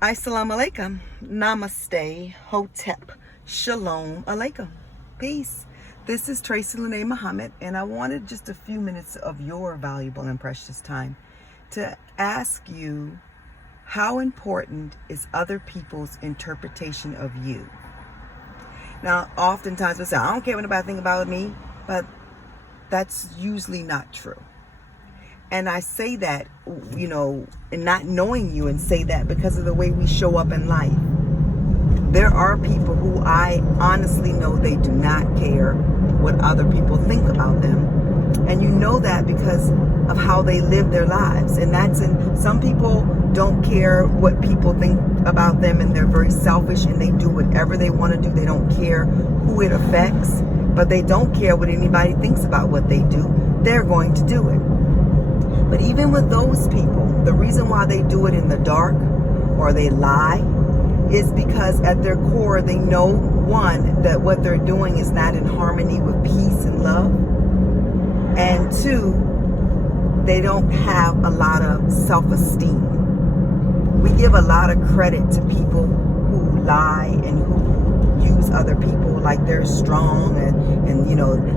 Assalamu alaikum, namaste, hotep, shalom alaikum, peace. This is Tracy Lene Muhammad, and I wanted just a few minutes of your valuable and precious time to ask you, how important is other people's interpretation of you? Now, oftentimes we say, I don't care what anybody think about me, but that's usually not true. And I say that, and not knowing you, and say that because of the way we show up in life. There are people who I honestly know they do not care what other people think about them. And you know that because of how they live their lives. And some people don't care what people think about them, and they're very selfish and they do whatever they want to do. They don't care who it affects, but they don't care what anybody thinks about what they do. They're going to do it. But even with those people, the reason why they do it in the dark or they lie is because at their core they know, one, that what they're doing is not in harmony with peace and love. And two, they don't have a lot of self-esteem. We give a lot of credit to people who lie and who use other people like they're strong and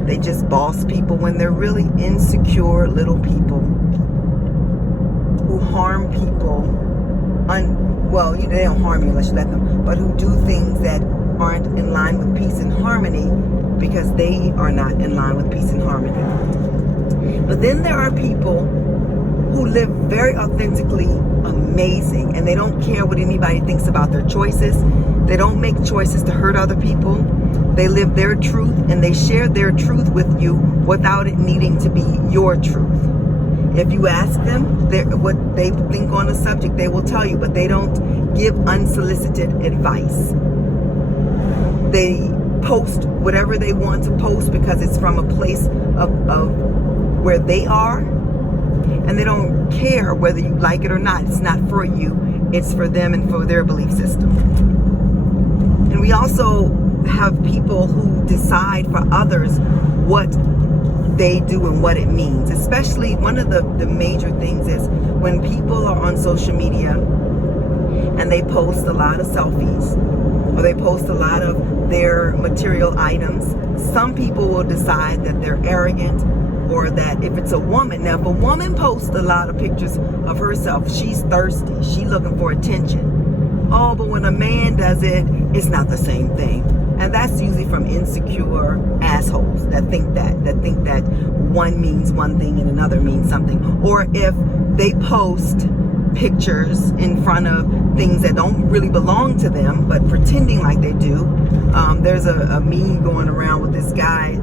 they just boss people, when they're really insecure little people who harm people. They don't harm you unless you let them, but who do things that aren't in line with peace and harmony because they are not in line with peace and harmony. But then there are people who live very authentically amazing, and they don't care what anybody thinks about their choices. They don't make choices to hurt other people. They live their truth, and they share their truth with you without it needing to be your truth. If you ask them what they think on a subject, they will tell you, but they don't give unsolicited advice. They post whatever they want to post because it's from a place of where they are, and they don't care whether you like it or not. It's not for you, it's for them and for their belief system. And we also have people who decide for others what they do and what it means. Especially one of the major things is when people are on social media and they post a lot of selfies or they post a lot of their material items. Some people will decide that they're arrogant, or that if it's a woman, now if a woman posts a lot of pictures of herself, she's thirsty, she's looking for attention. Oh, but when a man does it, it's not the same thing. And that's usually from insecure assholes that think that one means one thing and another means something. Or if they post pictures in front of things that don't really belong to them, but pretending like they do. There's a meme going around with this guy,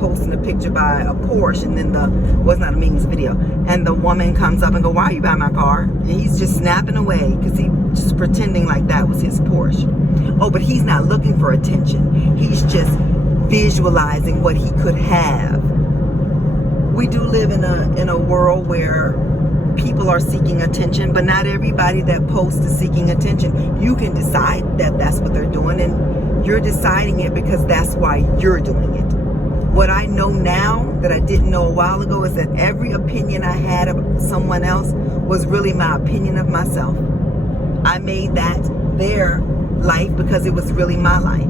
posting a picture by a Porsche, and then it's not a meme, it's a video, and the woman comes up and go, "Why are you by my car?" And he's just snapping away because he's just pretending like that was his Porsche. Oh, but he's not looking for attention. He's just visualizing what he could have. We do live in a world where people are seeking attention, but not everybody that posts is seeking attention. You can decide that that's what they're doing, and you're deciding it because that's why you're doing it. What I know now that I didn't know a while ago is that every opinion I had of someone else was really my opinion of myself. I made that their life because it was really my life.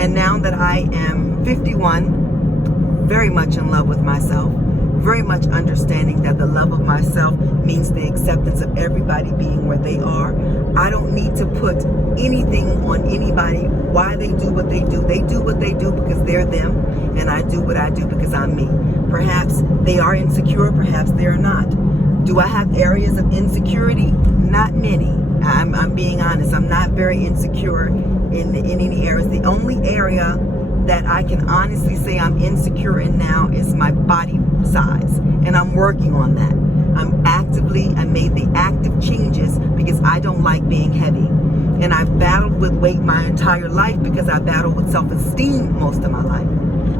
And now that I am 51, very much in love with myself, very much understanding that the love of myself means the acceptance of everybody being where they are. I don't need to put anything on anybody why they do what they do. They do what they do because they're them, and I do what I do because I'm me. Perhaps they are insecure, perhaps they're not. Do I have areas of insecurity? Not many. I'm being honest. I'm not very insecure in any areas. The only area that I can honestly say I'm insecure in now is my body size, and I'm working on that. I made the active changes because I don't like being heavy, and I've battled with weight my entire life because I battled with self-esteem most of my life.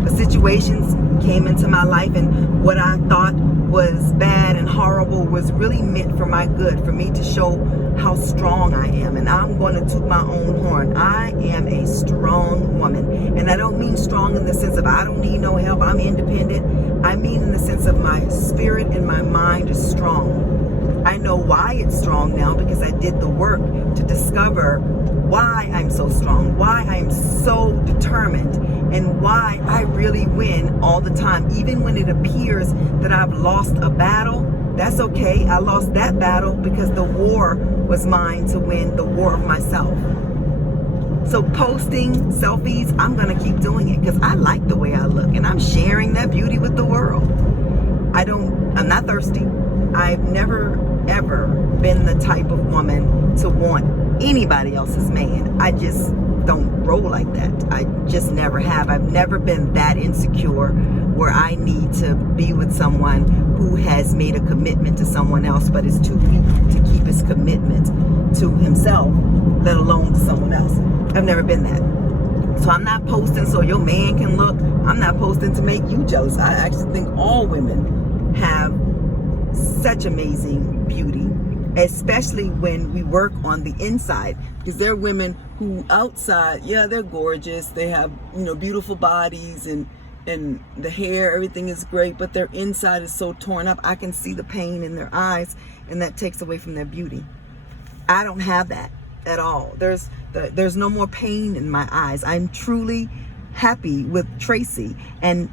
But situations came into my life, and what I thought was bad and horrible was really meant for my good, for me to show how strong I am. And I'm going to toot my own horn. I am a strong woman, and I don't mean strong in the sense of I don't need no help, I'm independent. I mean in the sense of my spirit and my mind is strong. I know why it's strong now because I did the work to discover why I'm so strong, why I'm so determined, and why I really win all the time. Even when it appears that I've lost a battle, that's okay. I lost that battle because the war was mine to win, the war of myself. So posting selfies, I'm going to keep doing it because I like the way I look and I'm sharing that beauty with the world. I'm not thirsty. I've never ever been the type of woman to want anybody else's man. I just don't roll like that. I just never have. I've never been that insecure where I need to be with someone who has made a commitment to someone else but is too weak to keep his commitment to himself, let alone to someone else. I've never been that. So I'm not posting so your man can look. I'm not posting to make you jealous. I actually think all women have such amazing beauty, especially when we work on the inside, because there are women who outside, yeah, they're gorgeous, they have, beautiful bodies and the hair, everything is great, but their inside is so torn up. I can see the pain in their eyes, and that takes away from their beauty. I don't have that at all. There's no more pain in my eyes. I'm truly happy with Tracy, and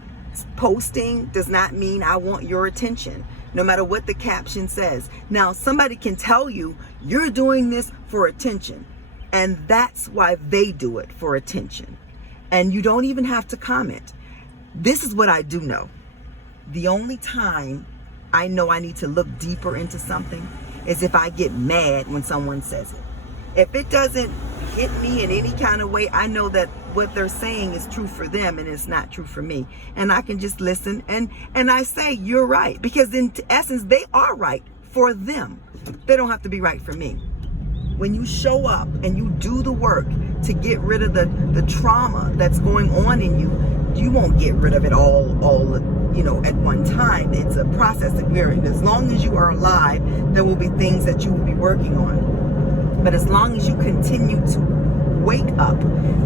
posting does not mean I want your attention, no matter what the caption says. Now, somebody can tell you you're doing this for attention, and that's why they do it, for attention. And you don't even have to comment. This is what I do know. The only time I know I need to look deeper into something is if I get mad when someone says it. If it doesn't hit me in any kind of way, I know that what they're saying is true for them and it's not true for me. And I can just listen and I say, you're right. Because in essence, they are right for them. They don't have to be right for me. When you show up and you do the work to get rid of the trauma that's going on in you, you won't get rid of it all at one time. It's a process that we're in. As long as you are alive, there will be things that you will be working on. But as long as you continue to wake up,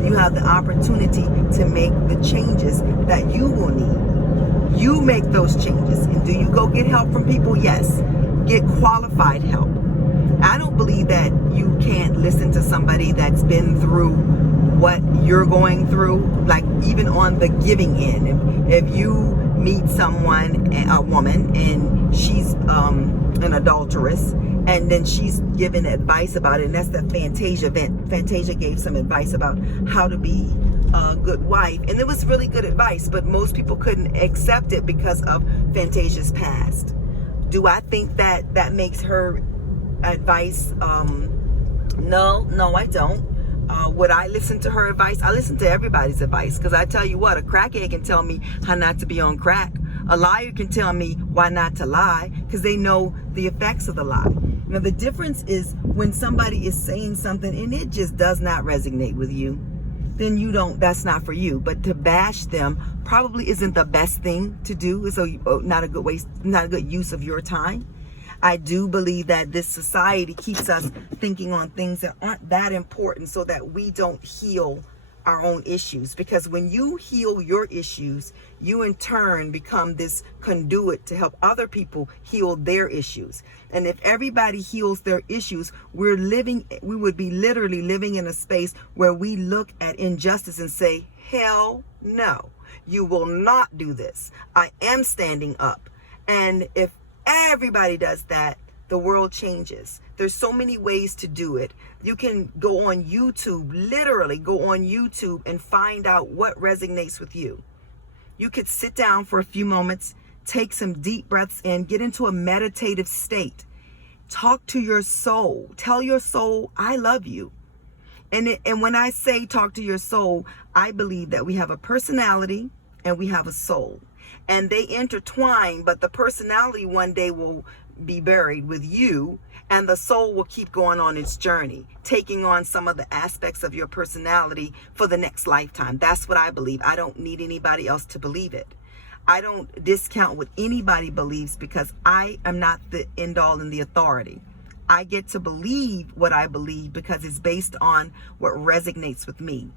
you have the opportunity to make the changes that you will need. You make those changes. And do you go get help from people? Yes. Get qualified help. I don't believe that you can't listen to somebody that's been through what you're going through, like even on the giving end. If you meet someone, a woman, and she's an adulteress, and then she's given advice about it, and that's the Fantasia event. Fantasia gave some advice about how to be a good wife, and it was really good advice, but most people couldn't accept it because of Fantasia's past. Do I think that makes her advice? No, I don't. Would I listen to her advice? I listen to everybody's advice, because I tell you what, a crackhead can tell me how not to be on crack. A liar can tell me why not to lie, because they know the effects of the lie. Now, the difference is when somebody is saying something and it just does not resonate with you, then that's not for you. But to bash them probably isn't the best thing to do. So not a good use of your time. I do believe that this society keeps us thinking on things that aren't that important so that we don't heal our own issues. Because when you heal your issues, you in turn become this conduit to help other people heal their issues. And if everybody heals their issues, we would be literally living in a space where we look at injustice and say, hell no, you will not do this. I am standing up. And if everybody does that, the world changes. There's so many ways to do it. You can go on YouTube, literally go on YouTube and find out what resonates with you. You could sit down for a few moments, take some deep breaths in, get into a meditative state. Talk to your soul. Tell your soul, I love you. And when I say talk to your soul, I believe that we have a personality and we have a soul. And they intertwine, but the personality one day will be buried with you, and the soul will keep going on its journey, taking on some of the aspects of your personality for the next lifetime. That's what I believe. I don't need anybody else to believe it. I don't discount what anybody believes, because I am not the end all and the authority. I get to believe what I believe because it's based on what resonates with me.